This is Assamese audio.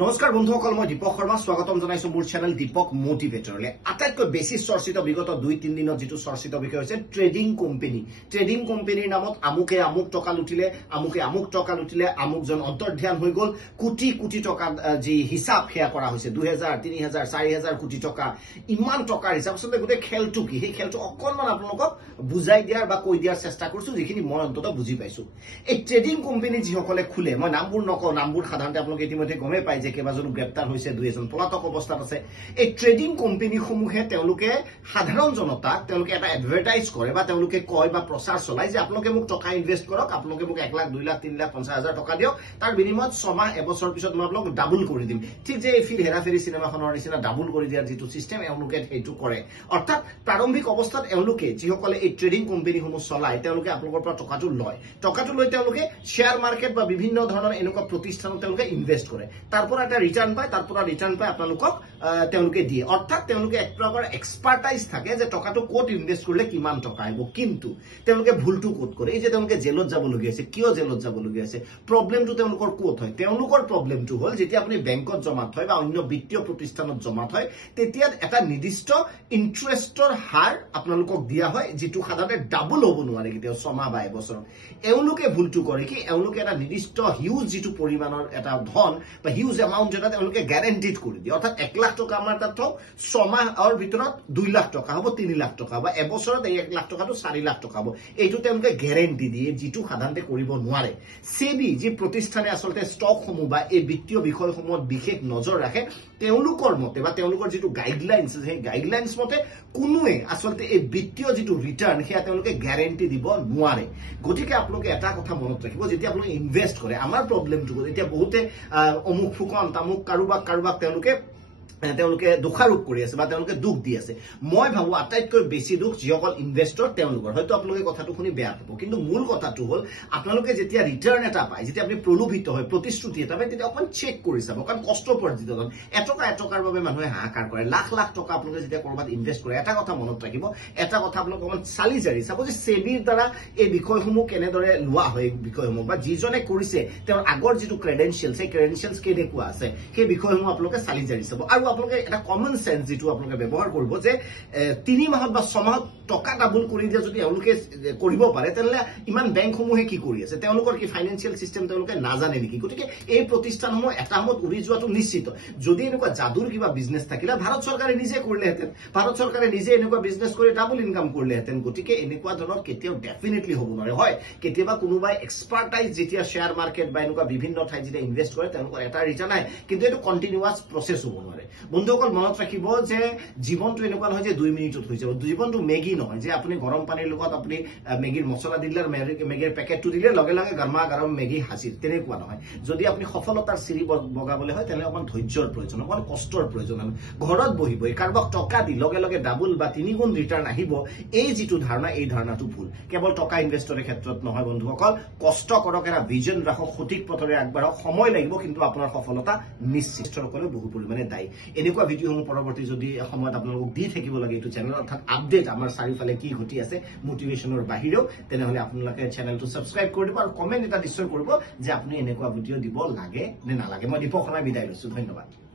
নমস্কাৰ বন্ধুসকল, মই দীপক শৰ্মা স্বাগতম জনাইছো মোৰ চেনেল দীপক মোটিভেটৰলৈ। আটাইতকৈ বেছি চৰ্চিত বিগত 2-3 দিনত যেটো চৰ্চিত বিষয় হৈছে ট্ৰেডিং কোম্পানী। ট্ৰেডিং কোম্পানীৰ নামত আমুকে আমুক টকা লুটিলে, আমুকে আমুক টকা লুটিলে, আমুকজন অন্তৰ্ধান হৈ গল, কোটি কোটি টকা যি হিসাব হেয়া কৰা হৈছে 2000, 3000, 4000 কোটি টকা, ইমান টকাৰ হিসাব। আচলতে গোটেই খেলটো কি, সেই খেলটো অকণমান আপোনালোকক বুজাই দিয়াৰ বা কৈ দিয়াৰ চেষ্টা কৰিছো, যিখিনি মই অন্তত বুজি পাইছো। এই ট্ৰেডিং কোম্পানী যিসকলে খোলে, মই নামবোৰ নকওঁ, নামবোৰ সাধাৰণতে আপোনালোকে ইতিমধ্যে গমেই পাই যে কেইবাজনো গ্ৰেপ্তাৰ হৈছে, 2 জন পলাতক অৱস্থাত আছে। এই ট্ৰেডিং কোম্পানীসমূহে তেওঁলোকে সাধাৰণ জনতাক তেওঁলোকে এটা এডভাৰটাইজ কৰে বা তেওঁলোকে কয় বা প্ৰচাৰ চলায় যে আপোনালোকে মোক টকা ইনভেষ্ট কৰক, আপোনালোকে মোক 1 লাখ, 2 লাখ, 3 লাখ, 50,000 টকা দিয়ক, তাৰ বিনিময়ত 6 মাহ, এবছৰ পিছত মই আপোনালোকক ডাবল কৰি দিম। ঠিক যে এই ফিৰ হেৰাফেৰি চিনেমাখনৰ নিচিনা ডাবল কৰি দিয়াৰ যিটো চিষ্টেম এওঁলোকে সেইটো কৰে। অৰ্থাৎ প্ৰাৰম্ভিক অৱস্থাত এওঁলোকে যিসকলে এই ট্ৰেডিং কোম্পানীসমূহ চলায় তেওঁলোকে আপোনালোকৰ পৰা টকাটো লয়। টকাটো লৈ তেওঁলোকে শ্বেয়াৰ মাৰ্কেট বা বিভিন্ন ধৰণৰ এনেকুৱা প্ৰতিষ্ঠানত তেওঁলোকে ইনভেষ্ট কৰে। তাৰ পৰা এটা ৰিটাৰ্ণ পায়, তাৰ পৰা ৰিটাৰ্ণ পায় আপোনালোকক তেওঁলোকে দিয়ে। অৰ্থাৎ তেওঁলোকে এক প্ৰকাৰ এক্সপাৰ্টাইজ থাকে যে টকাটো ক'ত ইনভেষ্ট কৰিলে কিমান টকা আহিব। কিন্তু তেওঁলোকে ভুলটো ক'ত কৰে, এই যে তেওঁলোকে জেলত যাবলগীয়া হৈছে, কিয় জেলত যাবলগীয়া হৈছে, প্ৰব্লেমটো তেওঁলোকৰ ক'ত হয়? তেওঁলোকৰ প্ৰব্লেমটো হ'ল যেতিয়া আপুনি বেংকত জমা থয় বা অন্য বিত্তীয় প্ৰতিষ্ঠানত জমা থয়, তেতিয়া এটা নিৰ্দিষ্ট ইণ্টাৰেষ্টৰ হাৰ আপোনালোকক দিয়া হয়, যিটো সাধাৰণতে ডাবল হ'ব নোৱাৰে কেতিয়াও 6 মাহ বা এবছৰত। এওঁলোকে ভুলটো কৰে কি, এওঁলোকে এটা নিৰ্দিষ্ট হিউজ যিটো পৰিমাণৰ এটা ধন বা হিউজ এমাউণ্ট এটা তেওঁলোকে গ্যাৰাণ্টিড কৰি দিয়ে। অৰ্থাৎ 1 লাখ টকা আমাৰ তাত থওক, 6 মাহৰ ভিতৰত 2 লাখ টকা হ'ব, 3 লাখ টকা বা এবছৰত 1 লাখ টকাটো 4 লাখ টকা হ'ব। এইটো তেওঁলোকে গ্যাৰাণ্টি দিয়ে, যিটো সাধাৰণতে কৰিব নোৱাৰে। সেবি যি প্ৰতিষ্ঠানে আচলতে ষ্টকসমূহ বা এই বিত্তীয় বিষয়সমূহত বিশেষ নজৰ ৰাখে, তেওঁলোকৰ মতে বা তেওঁলোকৰ যিটো গাইডলাইনছ, সেই গাইডলাইনছ মতে কোনোৱে আচলতে এই বিত্তীয় যিটো ৰিটাৰ্ণ সেয়া তেওঁলোকে গ্যাৰাণ্টি দিব নোৱাৰে। গতিকে আপোনালোকে এটা কথা মনত ৰাখিব, যেতিয়া আপোনালোকে ইনভেষ্ট কৰে, আমাৰ প্ৰব্লেমটো হ'ল এতিয়া বহুতে অমুক ফুকন তামুক কাৰোবাক তেওঁলোকে দোষাৰোপ কৰি আছে বা তেওঁলোকে দুখ দি আছে। মই ভাবো আটাইতকৈ বেছি দুখ যিসকল ইনভেষ্টৰ তেওঁলোকৰ। হয়তো আপোনালোকে কথাটো শুনি বেয়া পাব, কিন্তু মূল কথাটো হ'ল আপোনালোকে যেতিয়া ৰিটাৰ্ণ এটা পায়, যেতিয়া আপুনি প্ৰলোভিত হয়, প্ৰতিশ্ৰুতি এটা পায়, তেতিয়া অকণমান চেক কৰি চাব। কাৰণ কষ্টোপাৰ্জিত ধন, এটকাৰ বাবে মানুহে হাহাকাৰ কৰে। লাখ লাখ টকা আপোনালোকে যেতিয়া ক'ৰবাত ইনভেষ্ট কৰে, এটা কথা মনত ৰাখিব, এটা কথা আপোনালোকে অকণমান চালি জাৰি চাব যে সেবিৰ দ্বাৰা এই বিষয়সমূহ কেনেদৰে লোৱা হয়, বিষয়সমূহ বা যিজনে কৰিছে তেওঁৰ আগৰ যিটো ক্ৰেডেঞ্চিয়েলছ, সেই ক্ৰেডেঞ্চিয়েলছ কেনেকুৱা আছে, সেই বিষয়সমূহ আপোনালোকে চালি জাৰি চাব। আৰু আপোনালোকে এটা কমন সেন্স যিটো আপোনালোকে ব্যৱহাৰ কৰিব যে 3 মাহত বা 6 মাহত টকা ডাবল কৰি দিয়ে যদি এওঁলোকে কৰিব পাৰে, তেনেহ'লে ইমান বেংকসমূহে কি কৰি আছে, তেওঁলোকৰ কি ফাইনেন্সিয়েল চিষ্টেম তেওঁলোকে নাজানে নেকি? গতিকে এই প্ৰতিষ্ঠানসমূহ এটা সময়ত উৰি যোৱাটো নিশ্চিত। যদি এনেকুৱা যাদুৰ কিবা বিজনেছ থাকিলে ভাৰত চৰকাৰে নিজে কৰিলেহেঁতেন, ভাৰত চৰকাৰে নিজে এনেকুৱা বিজনেছ কৰি ডাবল ইনকাম কৰিলেহেঁতেন। গতিকে এনেকুৱা ধৰণৰ কেতিয়াও ডেফিনেটলি হ'ব নোৱাৰে। হয়, কেতিয়াবা কোনোবাই এক্সপাৰ্টাইজ যেতিয়া শ্বেয়াৰ মাৰ্কেট বা এনেকুৱা বিভিন্ন ঠাইত যেতিয়া ইনভেষ্ট কৰে, তেওঁলোকৰ এটা ৰিটাৰ্ণ আহে, কিন্তু এইটো কণ্টিনিউৱাছ প্ৰচেছ হ'ব নোৱাৰে। বন্ধুসকল মনত ৰাখিব যে জীৱনটো এনেকুৱা নহয় যে 2 মিনিটত হৈ যাব। জীৱনটো মেগী নহয় যে আপুনি গৰম পানীৰ লগত আপুনি মেগীৰ মছলা দিলে, মেগীৰ পেকেটটো দিলে, লগে লগে গৰমা গৰম মেগী হাজিৰ, তেনেকুৱা নহয়। যদি আপুনি সফলতাৰ চিৰি বগাবলৈ হয়, তেনেহ'লে অকণমান ধৈৰ্যৰ প্ৰয়োজন, অকণমান কষ্টৰ প্ৰয়োজন। ঘৰত বহিব কাৰোবাক টকা দি লগে লগে ডাবল বা 3 গুণ ৰিটাৰ্ণ আহিব, এই যিটো ধাৰণা, এই ধাৰণাটো ভুল। কেৱল টকা ইনভেষ্টৰৰ ক্ষেত্ৰত নহয় বন্ধুসকল, কষ্ট কৰক, এটা ভিজন ৰাখক, সঠিক পথৰে আগবাঢ়ক, সময় লাগিব, কিন্তু আপোনাৰ সফলতা নিশ্চিত। সকলে বহু পৰিমাণে দায়ী। এনেকুৱা ভিডিঅ'সমূহ পৰৱৰ্তী যদি সময়ত আপোনালোকক দি থাকিব লাগে এইটো চেনেলত, অৰ্থাৎ আপডেট আমাৰ চাৰিওফালে কি ঘটি আছে মটিভেশ্যনৰ বাহিৰেও, তেনেহ'লে আপোনালোকে চেনেলটো ছাবস্ক্ৰাইব কৰি দিব আৰু কমেণ্ট এটা নিশ্চয় কৰিব যে আপুনি এনেকুৱা ভিডিঅ' দিব লাগে নে নালাগে। মই দীপক শৰ্মাই বিদায় লৈছো, ধন্যবাদ।